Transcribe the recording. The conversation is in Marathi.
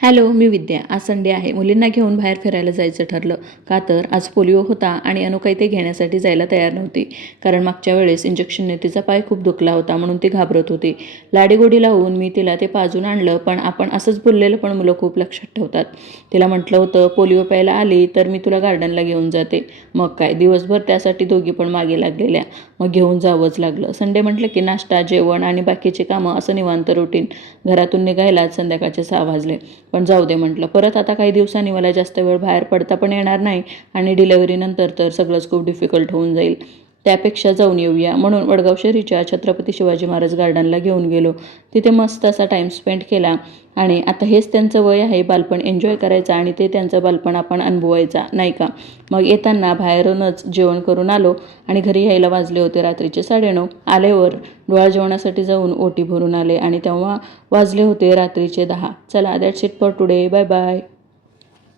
हॅलो, मी विद्या. आज संडे आहे. मुलींना घेऊन बाहेर फिरायला जायचं ठरलं. का तर आज पोलिओ होता आणि अनु काही ते घेण्यासाठी जायला तयार नव्हती. कारण मागच्या वेळेस इंजेक्शनने तिचा पाय खूप दुखला होता म्हणून ती घाबरत होती. लाडीगोडी लावून मी तिला ते पाजून आणलं, पण आपण असंच बोललेलं पण मुलं खूप लक्षात ठेवतात. तिला म्हटलं होतं, पोलिओ प्यायला आली तर मी तुला गार्डनला घेऊन जाते. मग काय, दिवसभर त्यासाठी दोघी पण मागे लागलेल्या. मग घेऊन जावंच लागलं. संडे म्हटलं की नाश्ता, जेवण आणि बाकीची कामं असं निवांत रुटीन. घरातून निघायलाच संध्याकाळचे 6 वाजले. पण जाऊ दे म्हटलं, परत आता काही दिवसांनी मला जास्त वेळ बाहेर पडता पण येणार नाही आणि डिलेव्हरीनंतर तर सगळंच खूप डिफिकल्ट होऊन जाईल. त्यापेक्षा जाऊन येऊया म्हणून वडगाव शहरीच्या छत्रपती शिवाजी महाराज गार्डनला घेऊन गेलो. तिथे मस्त असा टाईम स्पेंड केला आणि आता हेच त्यांचं वय आहे बालपण एन्जॉय करायचं आणि ते त्यांचं बालपण आपण अनुभवायचा, नाही का? मग येताना बाहेरूनच जेवण करून आलो आणि घरी यायला वाजले होते रात्रीचे 9:30. आल्यावर डोळा जेवणासाठी जाऊन ओटी भरून आले आणि तेव्हा वाजले होते रात्रीचे 10. चला, that's it for today. Bye bye.